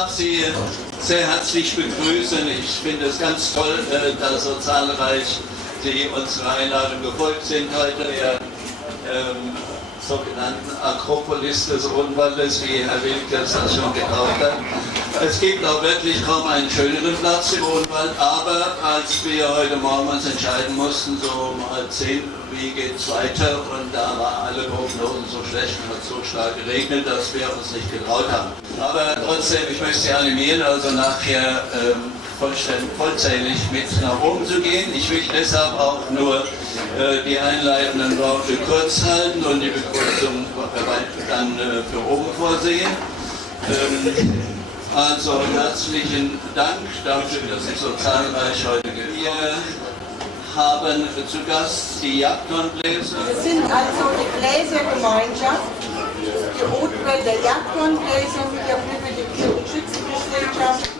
darf Sie sehr herzlich begrüßen. Ich finde es ganz toll, dass so zahlreich Sie unserer Einladung gefolgt sind heute der sogenannten Akropolis des Odenwaldes, wie Herr Wilkes das schon getauft hat. Es gibt auch wirklich kaum einen schöneren Platz im Odenwald, aber als wir heute Morgen uns entscheiden mussten, so um 9:30, wie geht es weiter, und da waren alle Prognosen so schlecht und hat so stark geregnet, dass wir uns nicht getraut haben. Aber trotzdem, ich möchte Sie animieren, also nachher vollzählig mit nach oben zu gehen. Ich will deshalb auch nur die einleitenden Worte kurz halten und die Begrüßung dann für oben vorsehen. Also herzlichen Dank dafür, dass Sie so zahlreich heute wir haben zu Gast die Jagdhornbläser. Wir sind also die Bläsergemeinschaft, die Odenwälder Jagdhornbläser mit der Privilegierten Schützengesellschaft.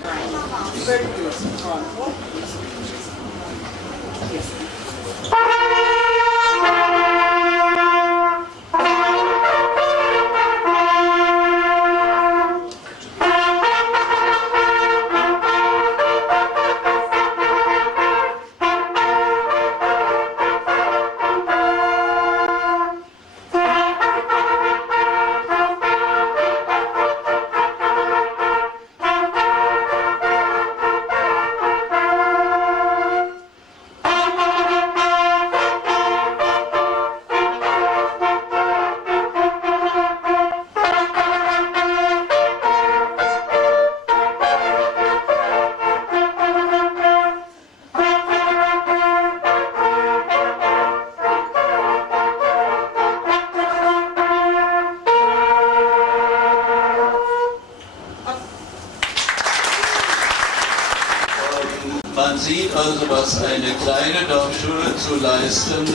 Man sieht also, was eine kleine Dorfschule zu leisten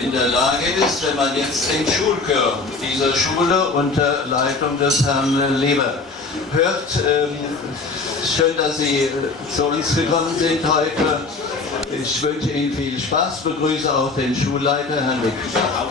in der Lage ist, wenn man jetzt den Schulchor dieser Schule unter Leitung des Herrn Leber hört. Schön, dass Sie zu uns gekommen sind heute. Ich wünsche Ihnen viel Spaß, begrüße auch den Schulleiter, Herrn Wickler.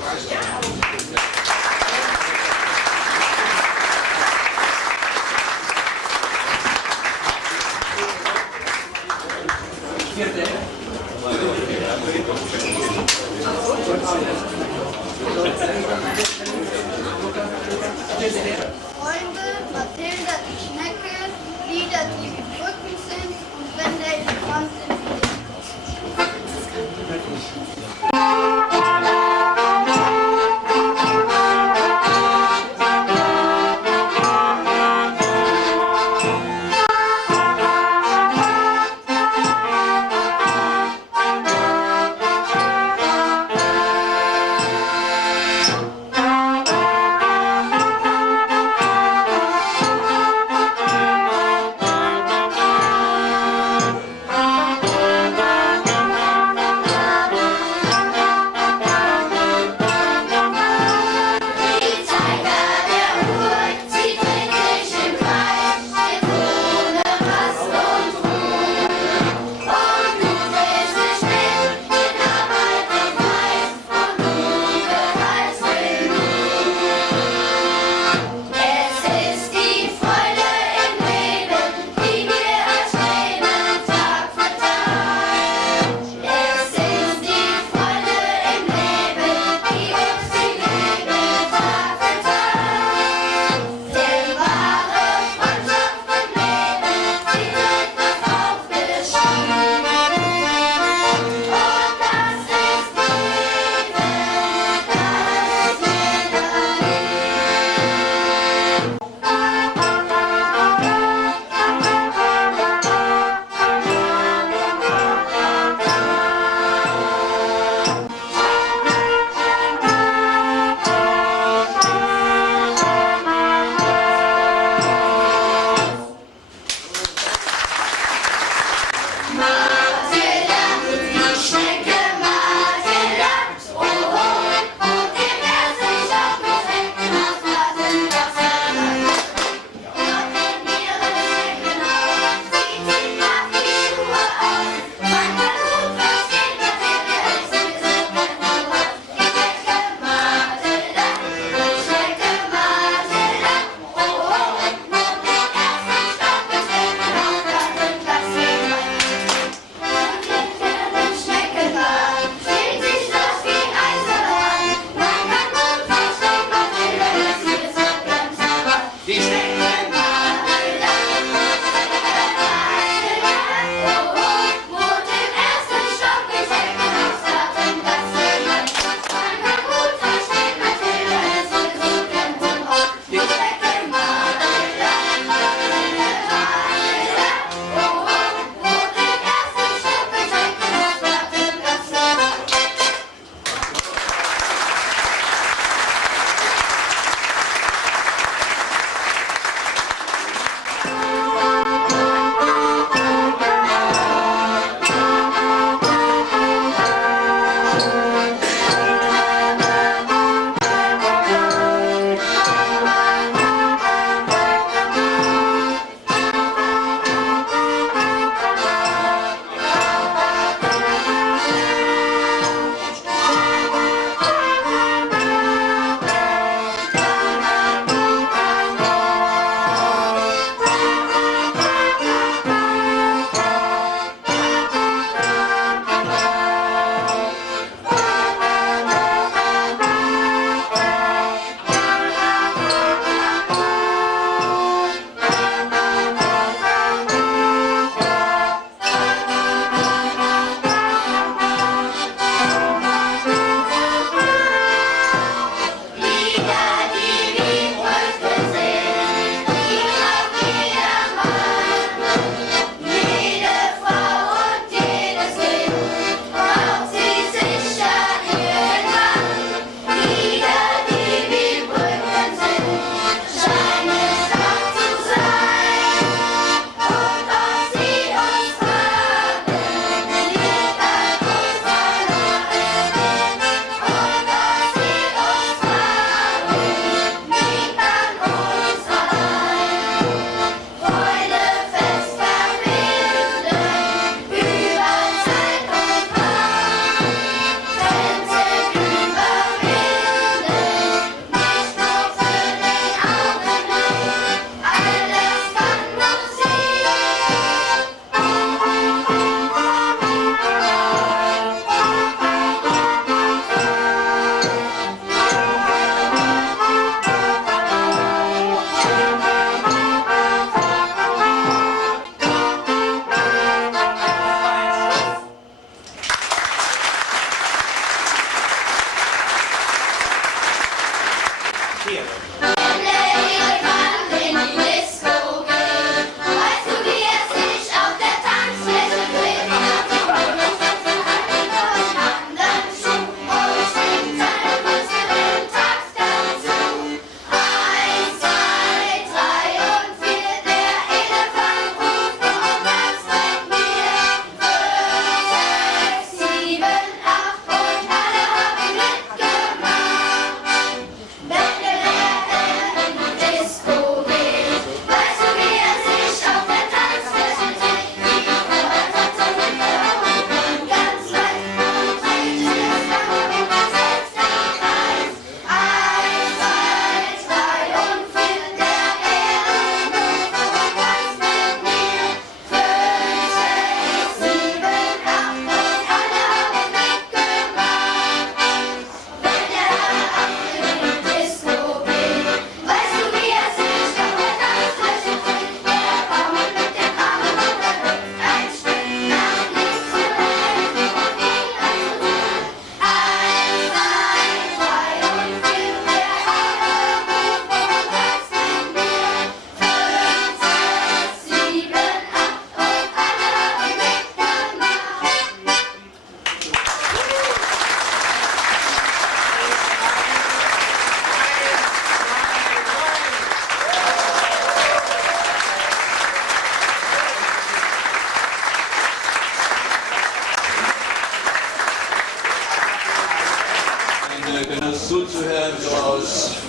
Freunde, Mathilda die Schnecke, Lieder, die wie Brücken sind, und wenn der Elefant in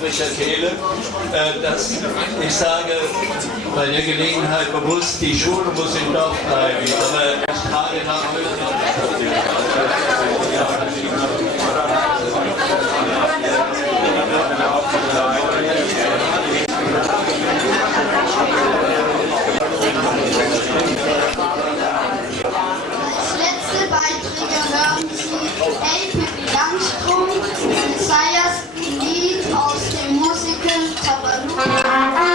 frischer Kehle, dass ich sage, bei der Gelegenheit bewusst, die Schule muss im Dorf bleiben. Aber ich trage nach Als letzte Beiträge hören Sie Elke Langstrom und Sayas Lied aus dem Musical Tabaluga.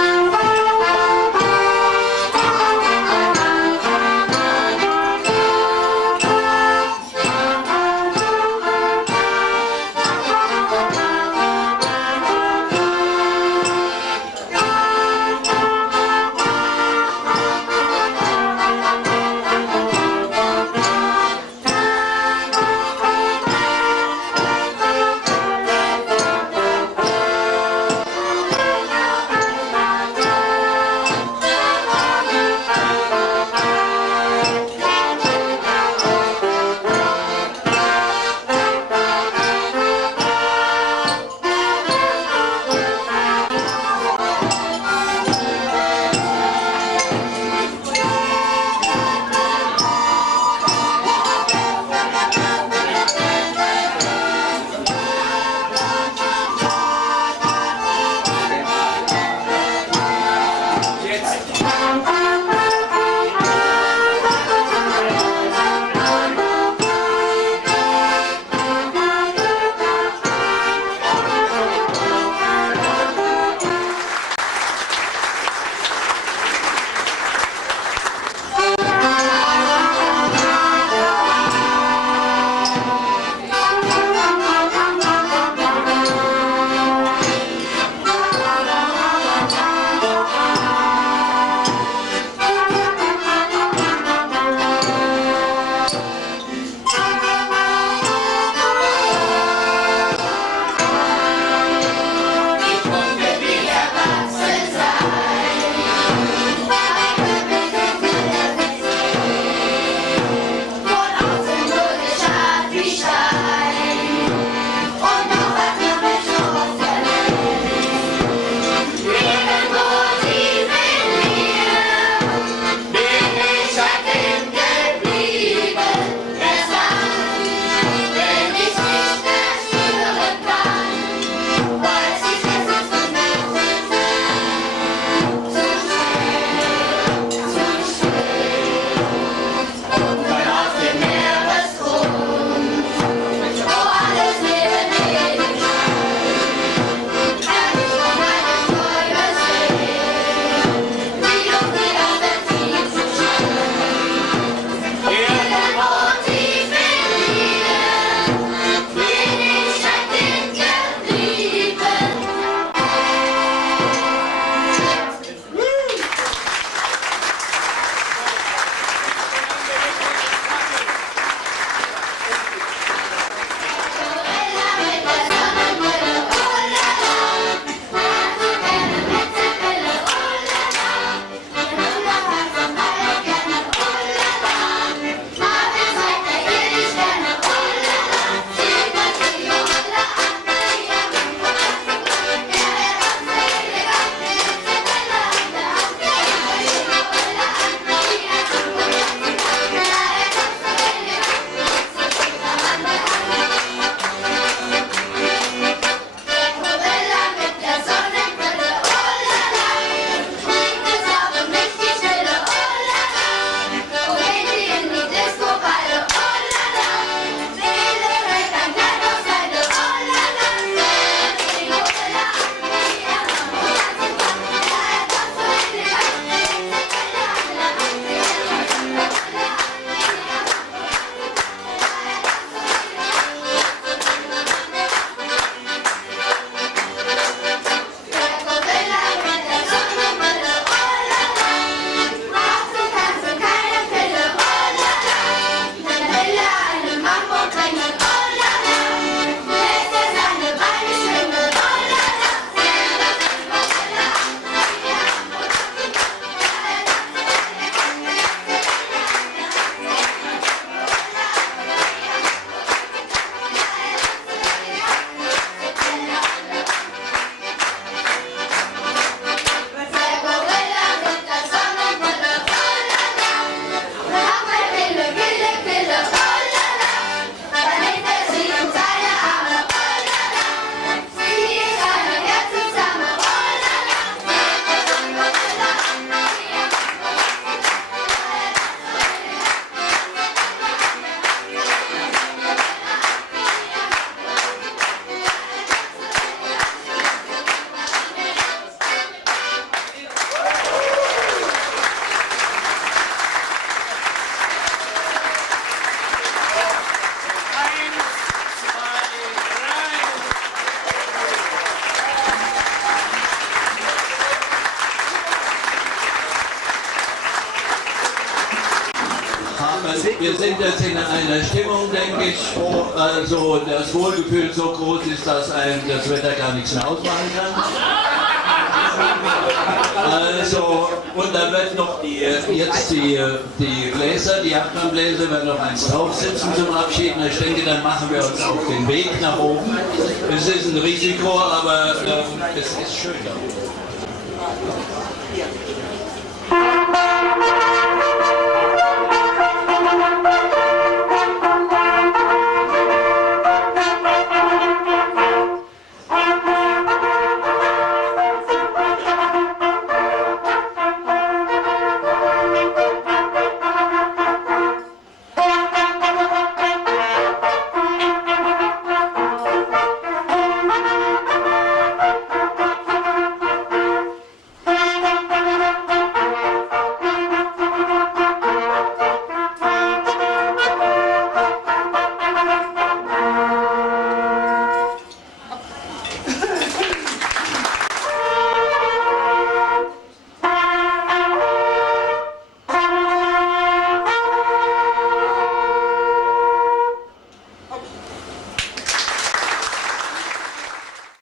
wir sind jetzt in einer Stimmung, denke ich, wo also das Wohlgefühl so groß ist, dass einem das Wetter gar nichts mehr ausmachen kann. Also, und dann wird noch die Bläser, die Jagdmannbläser, werden noch eins draufsetzen zum Abschieden. Ich denke, dann machen wir uns auf den Weg nach oben. Es ist ein Risiko, aber es ist schön.